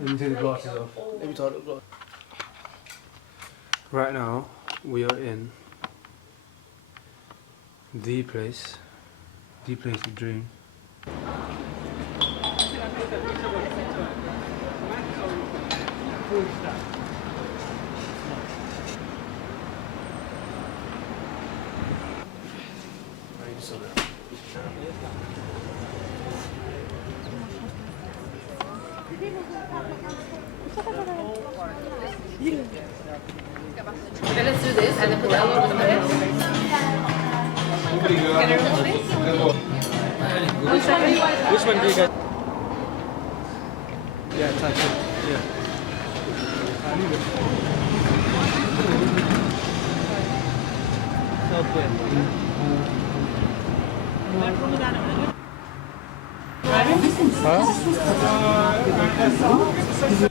Let me take the glasses off. Let me tie the glasses. Right now, we are in the place of dream. Okay, let's do this and then put the elbow in the middle. Can everyone please? Which one do you guys? Yeah, touch it. Yeah. I need it.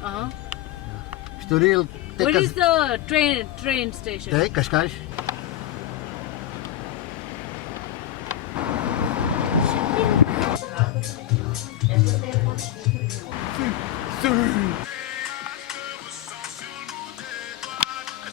Uh-huh. Studeel Where is the train station? Kaskas.